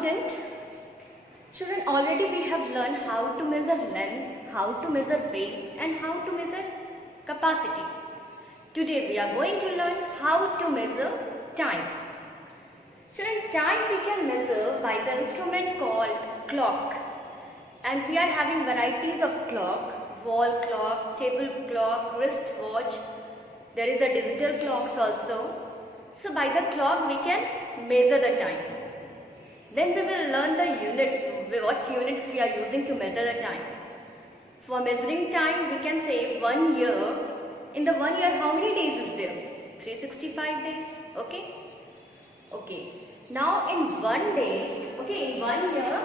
student. Children, already we have learned how to measure length, how to measure weight and how to measure capacity. Today we are going to learn how to measure time. Children, time we can measure by the instrument called clock. And we are having varieties of clock, wall clock, table clock, wrist watch. There is the digital clocks also. So by the clock we can measure the time. Then we will learn the units, what units we are using to measure the time. For measuring time we can say 1 year. In the 1 year how many days is there? 365 days. Okay? Okay. Now in 1 day, okay, in 1 year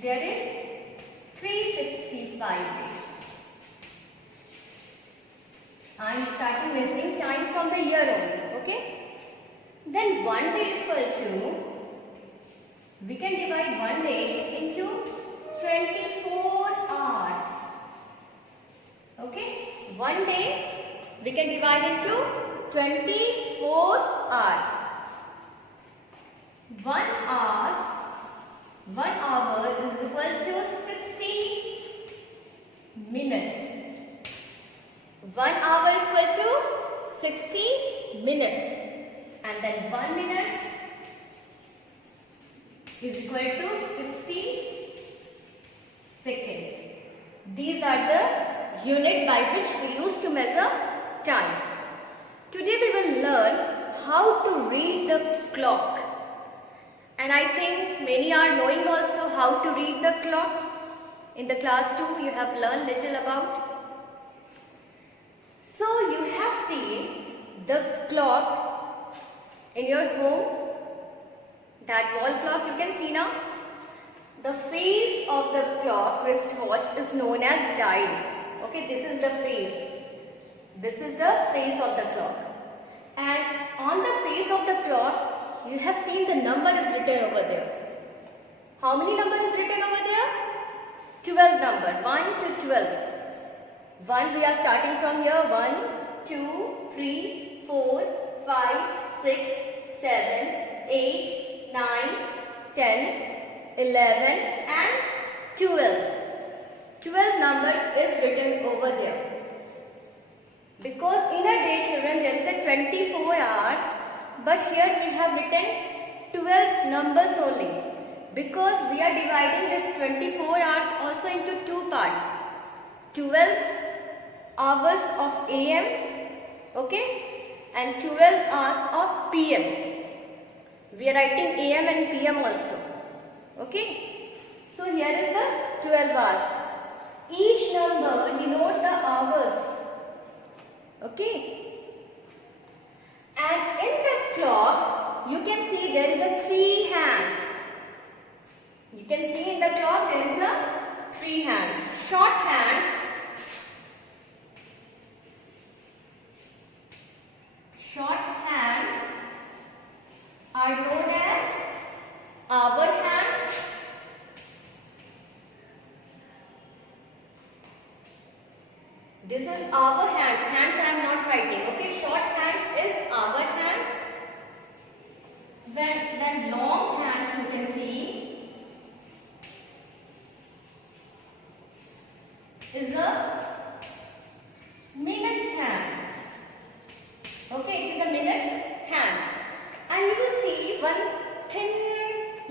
there is 365 days. I am starting measuring time from the year only, okay? Then 1 day is equal to, we can divide 1 day into 24 hours. Okay? 1 day we can divide into 24 hours. 1 hour is equal to 60 minutes. 1 hour is equal to 60 minutes. And then 1 minute is equal to 60 seconds. These are the unit by which we use to measure time. Today we will learn how to read the clock. And I think many are knowing also how to read the clock. In the class 2 you have learned little about. So you have seen the clock in your home, that wall clock you can see now. The face of the clock, wristwatch, is known as dial. Okay, this is the face. This is the face of the clock. And on the face of the clock, you have seen the number is written over there. How many number is written over there? 12 number, 1 to 12. 1 we are starting from here, 1, 2, 3, 4, 5, 6, 7, 8, 9, 10, 11 and 12. 12 numbers is written over there. Because in a day, children, there is a 24 hours, but here we have written 12 numbers only. Because we are dividing this 24 hours also into two parts. 12 hours of AM, okay? And 12 hours of PM. We are writing AM and PM also. Okay. So here is the 12 hours. Each number denote the hours. Okay. And in the clock, you can see there is a 3 hands. You can see in the clock there is a 3 hands. Short hands. Short hands are known as hour hands. This is hour hands. Hands I am not writing. Okay, short hands is hour hands. Then long hands you can see is a minutes hand. Okay, it is a minutes hand. And you will see one thin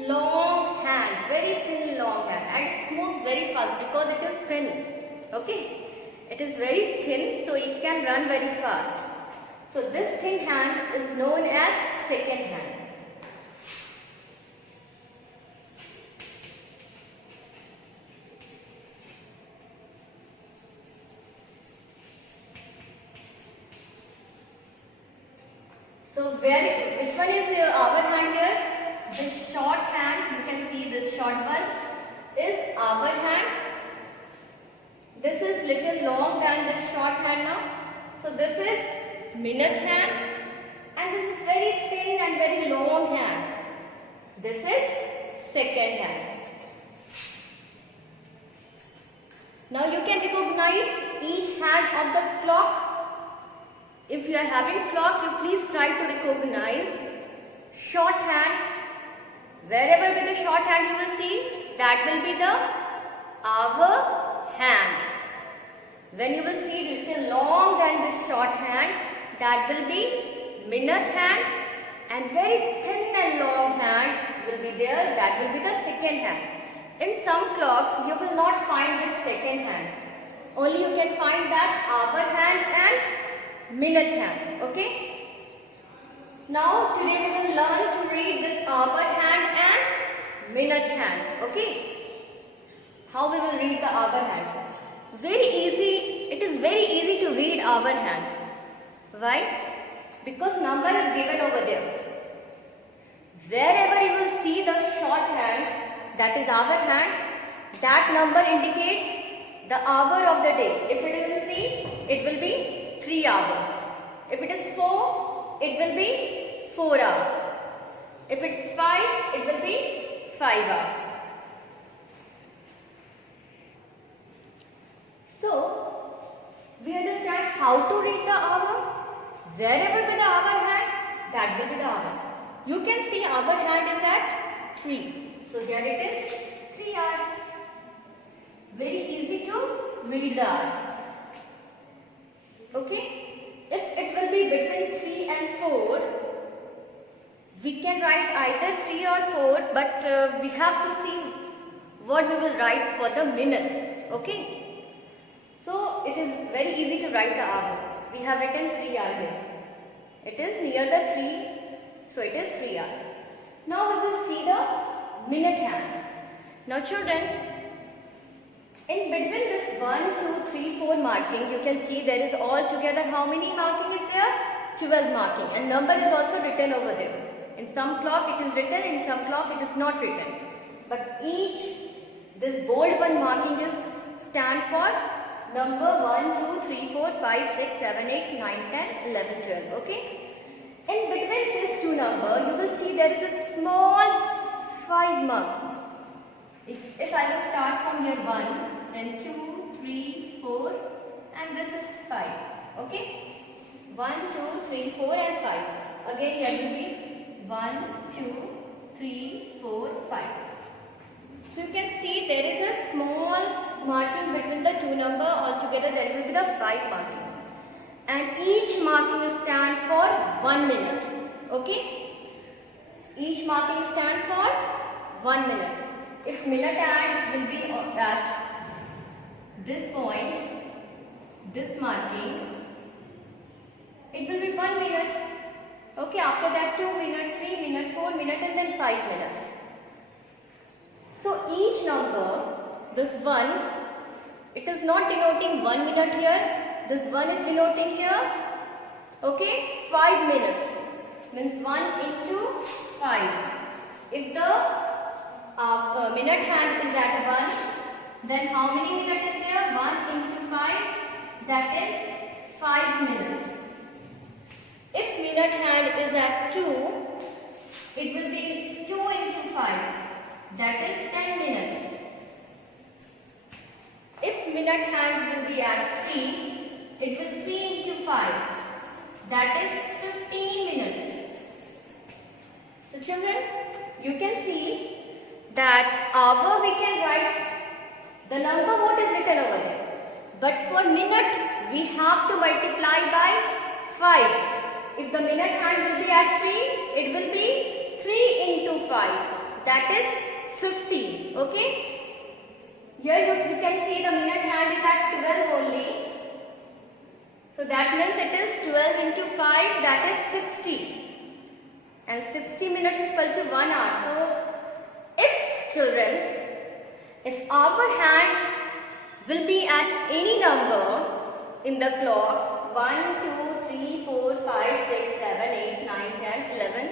long hand, very thin long hand, and it moves very fast because it is thin. Okay, it is very thin, so it can run very fast. So this thin hand is known as second hand. So which one is hour hand here? This short hand, you can see this short one is hour hand. This is little long than this short hand now. So this is minute hand, and this is very thin and very long hand. This is second hand. Now you can recognize each hand of the clock. If you are having clock, you please try to recognize short hand Wherever with the short hand you will see, that will be the hour hand. When you will see little long than this short hand, that will be minute hand, and very thin and long hand will be there, that will be the second hand. In some clock, you will not find this second hand. Only you can find that hour hand and minute hand. Okay? Now today we will learn to read this hour hand and minute hand. Okay? How we will read the hour hand? Very easy. It is very easy to read hour hand. Why? Because number is given over there. Wherever you will see the short hand, that is hour hand, that number indicate the hour of the day. If it is 3, it will be 3 hour. If it is 4, it will be 4 hour. If it's 5, it will be 5 hour. So, we understand how to read the hour. Wherever with the hour hand, that will be the hour. You can see hour hand is at 3. So here it is 3 hour. Very easy to read the hour. Okay? If it will be between 3 and 4, we can write either 3 or 4, but we have to see what we will write for the minute. Okay? So it is very easy to write the hour. We have written 3 hour here. It is near the 3, so it is 3 hours. Now we will see the minute hand. Now children, in between this 1, 2, 3, 4 marking, you can see there is altogether how many marking is there? 12 marking, and number is also written over there. In some clock it is written, in some clock it is not written. But this bold one marking is stand for number 1, 2, 3, 4, 5, 6, 7, 8, 9, 10, 11, 12. Okay? In between these two numbers, you will see there is a small 5 mark. If I will start from here 1, then 2, 3, 4, and this is 5. Okay? 1, 2, 3, 4 and 5. Again here will be 1, 2, 3, 4, 5. So you can see there is a small marking between the two numbers. Altogether there will be the 5 marking. And each marking stand for 1 minute. Okay? Each marking stand for 1 minute. If minute hand will be at this point, this marking, it will be 1 minute. Okay, after that 2 minutes, 3 minutes, 4 minutes, and then 5 minutes. So each number, this 1, it is not denoting 1 minute here. This 1 is denoting here. Okay, 5 minutes. Means 1 into 5. If the minute hand is at 1, then how many minutes is there? 1 into 5, that is 5 minutes. If minute hand is at 2, it will be 2 into 5, that is 10 minutes. If minute hand will be at 3, it will 3 into 5, that is 15 minutes. So children, you can see that hour we can write the number what is written over there. But for minute, we have to multiply by 5. If the minute hand will be at 3, it will be 3 into 5. That is 15. Okay? Here you can see the minute hand is at 12 only. So that means it is 12 into 5, that is 60. And 60 minutes is equal to 1 hour. So if children, if our hand will be at any number in the clock, 1, 2, 3, 4, 5, 6, 7, 8, 9, 10, 11,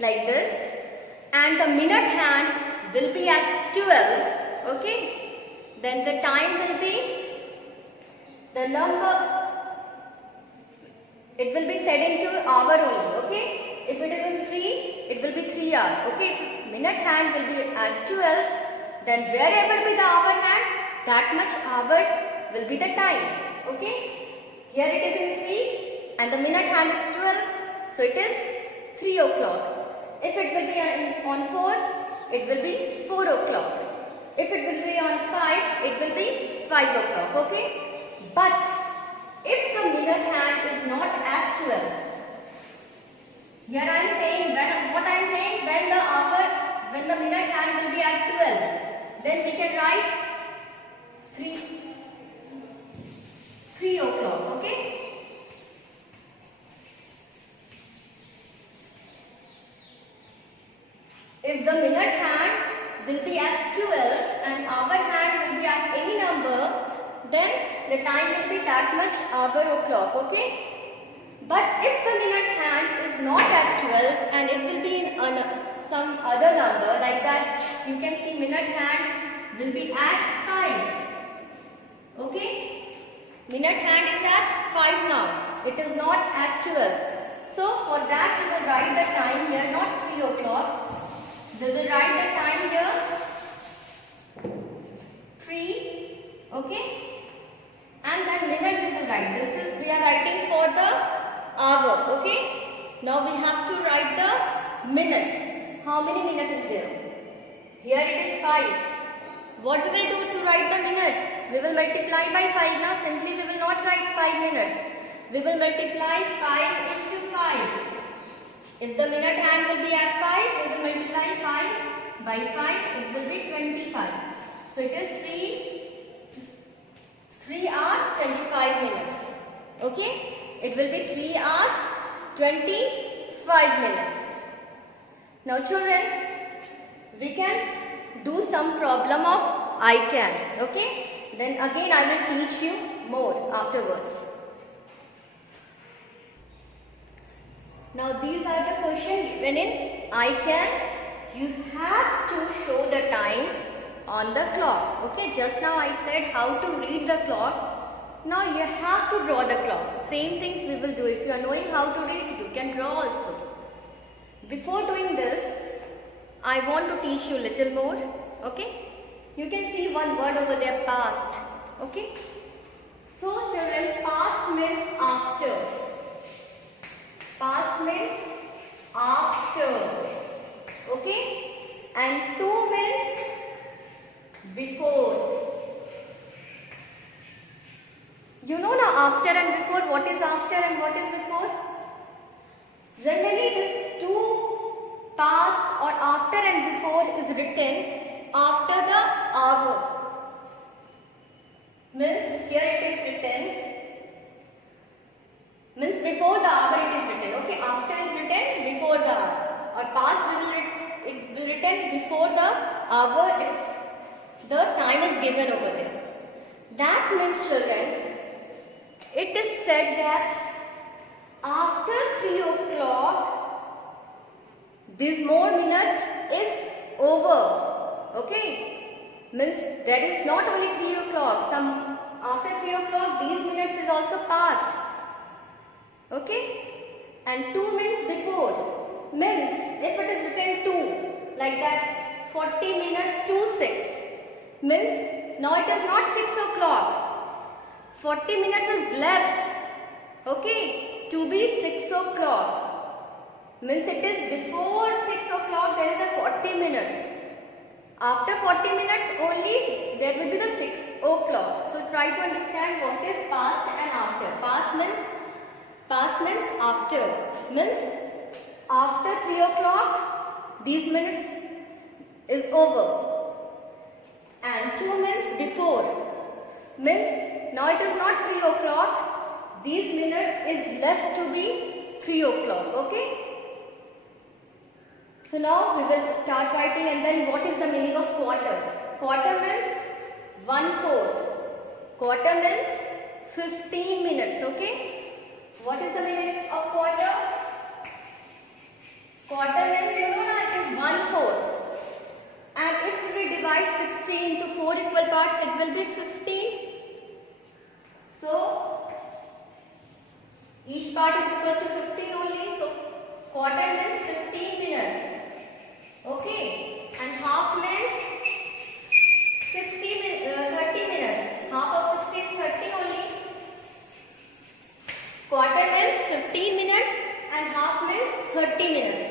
like this, and the minute hand will be at 12, okay, then the time will be, the number, it will be set into hour only, okay. If it is in 3, it will be 3 hours, okay. If minute hand will be at 12, then wherever be the hour hand, that much hour will be the time, okay. Here it is in 3 and the minute hand is 12, so it is 3 o'clock. If it will be on 4, it will be 4 o'clock. If it will be on 5, it will be 5 o'clock, okay? But if the minute hand is not at 12, here I am saying, when the minute hand will be at 12, then we can write 3 o'clock, okay? If the minute hand will be at 12 and hour hand will be at any number, then the time will be that much hour o'clock, okay? But if the minute hand is not at 12 and it will be in some other number, like that, you can see minute hand will be at 5, okay? Minute hand is at 5 now, it is not at 12. So for that we will write the time here, not 3 o'clock. We will write the time here 3, okay? And then minute we will write. We are writing for the hour, okay? Now we have to write the minute. How many minutes is there? Here it is 5. What we will do to write the minute? We will multiply by 5 now. Simply we will not write 5 minutes. We will multiply 5 into 5. If the minute hand will be at 5, we will multiply 5 by 5. It will be 25. So it is 3 hours 25 minutes. Okay? It will be 3 hours 25 minutes. Now children, we can do some problem of I can. Okay? Then again I will teach you more afterwards. Now these are the questions given in I can. You have to show the time on the clock. Okay, just now I said how to read the clock. Now you have to draw the clock. Same things we will do. If you are knowing how to read, you can draw also. Before doing this, I want to teach you little more. Okay, you can see one word over there, past. Okay, so children, past means after. Past means after, okay, and to means before. You know now after and before, what is after and what is before? Generally this to, past or after and before is written after the hour. Means here it is written. Means before the hour it is written, okay? After is written before the hour. Or past it will written before the hour if the time is given over there. That means children, it is said that after 3 o'clock, this more minute is over, okay? Means there is not only 3 o'clock, after 3 o'clock these minutes is also past. Okay, and 2 means before, means if it is written 2 like that, 40 minutes to 6 means now it is not 6 o'clock, 40 minutes is left, okay, to be 6 o'clock, means it is before 6 o'clock there is a 40 minutes, after 40 minutes only there will be the 6 o'clock. So try to understand what is past and after. Past means after, means after 3 o'clock these minutes is over, and 2 means before, means now it is not 3 o'clock, these minutes is left to be 3 o'clock, okay? So now we will start writing, and then what is the meaning of quarter? Quarter means 1/4, quarter means 15 minutes, okay? What is the meaning of quarter? Quarter means, you know, it is 1/4. And if we divide 60 into 4 equal parts, it will be 15. So, each part is equal to 15 only. So, quarter means 15 minutes. Okay. And half means 30 minutes. Half of 60 is 30 only. Quarter means 15 minutes and half means 30 minutes.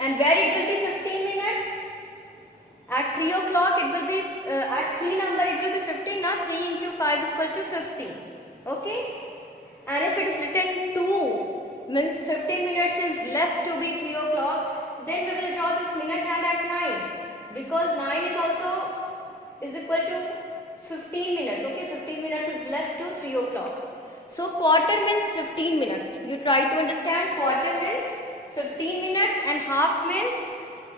And where it will be 15 minutes? At 3 o'clock it will be, at 3 number it will be 15, now 3 into 5 is equal to 50. Okay? And if it is written 2, means 15 minutes is left to be 3 o'clock, then we will draw this minute hand at 9. Because 9 is also is equal to 15 minutes. Okay, 15 minutes is left to 3 o'clock. So quarter means 15 minutes. You try to understand, quarter means 15 minutes and half means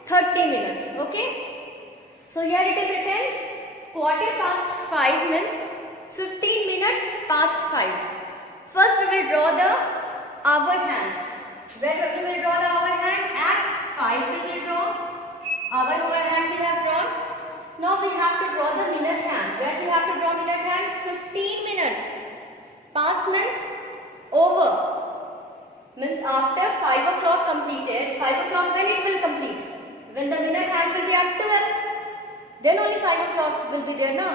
30 minutes. Okay. So here it is written quarter past 5 means 15 minutes past 5. First we will draw the hour hand. Where we will draw the hour hand? At 5 we will draw. Our hour hand we have drawn. Now we have to draw the minute hand. Where we have to draw minute hand? 15 minutes. Past means over. Means after 5 o'clock completed. 5 o'clock when it will complete? When the minute hand will be at 12. Then only 5 o'clock will be there now.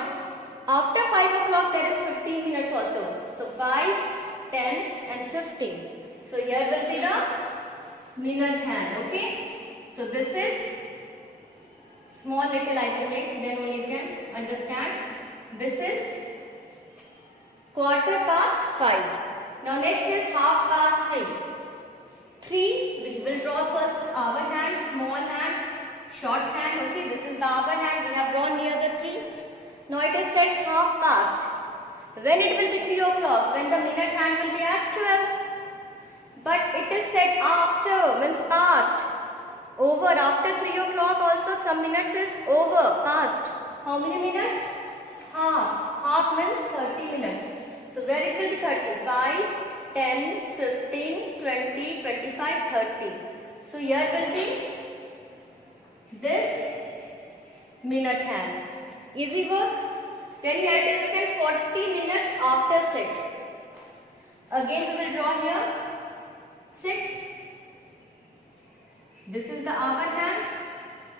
After 5 o'clock there is 15 minutes also. So 5, 10 and 15. So here will be the minute hand. Okay. So this is small little I will make, then only you can understand. This is quarter past 5. Now next is half past 3. 3, we will draw first hour hand, small hand, short hand. Okay, this is the hour hand, we have drawn near the 3. Now it is set half past. When it will be 3 o'clock? When the minute hand will be at 12. But it is set after, means past. Over, after 3 o'clock also some minutes is over, past. How many minutes? Half. Half means 30 minutes. So where it will be 35, 10, 15, 20, 25, 30. So here will be this minute hand. Easy work? Then here it is written 40 minutes after 6. Again we will draw here 6. This is the hour hand.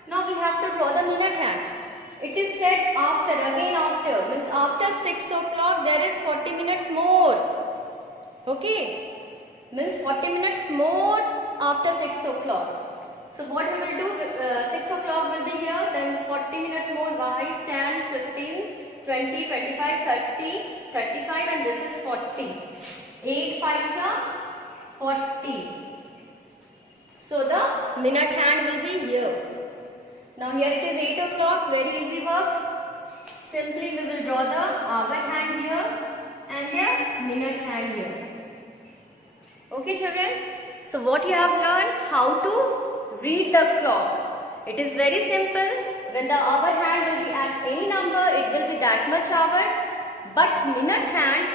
Now we have to draw the minute hand. It is set after, again after. Means after 6 o'clock there is 40 minutes more. Okay. Means 40 minutes more after 6 o'clock. So what we will do, 6 o'clock will be here, then 40 minutes more, 5, 10, 15, 20, 25, 30, 35 and this is 40. 8 5s are 40. So the minute hand will be here. Now here it is 8 o'clock, very easy work. Simply we will draw the hour hand here and the minute hand here. Okay children? So what you have learned? How to read the clock. It is very simple. When the hour hand will be at any number, it will be that much hour. But minute hand,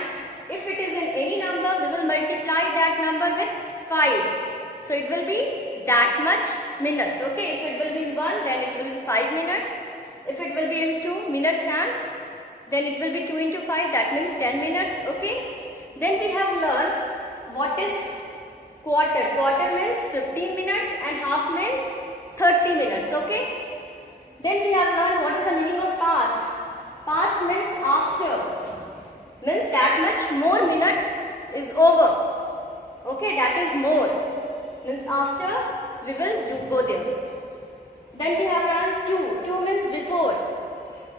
if it is in any number, we will multiply that number with 5. So it will be that much minute. Okay, if it will be in 1, then it will be 5 minutes. If it will be in 2 minutes hand, then it will be 2 into 5, that means 10 minutes. Okay. Then we have learned what is quarter. Quarter means 15 minutes and half means 30 minutes. Okay. Then we have learned what is the meaning of past. Past means after. Means that much more minute is over. Okay, that is more. Means after we will go there. Then we have learned 2. 2 means before.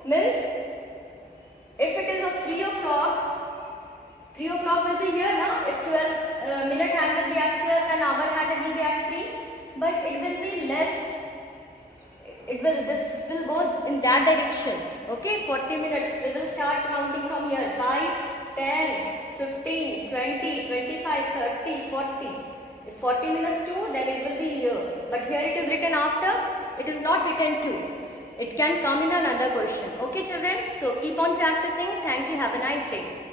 Means if it is at 3 o'clock, 3 o'clock will be here now. If 12 minute hand will be at 12 and hour hand it will be at 3. But it will be less. This will go in that direction. Okay, 40 minutes. We will start counting from here. 5, 10, 15, 20, 25, 30, 40. If 40 minus 2, then it will be here. But here it is written after. It is not written 2. It can come in another question. Okay children. So keep on practicing. Thank you. Have a nice day.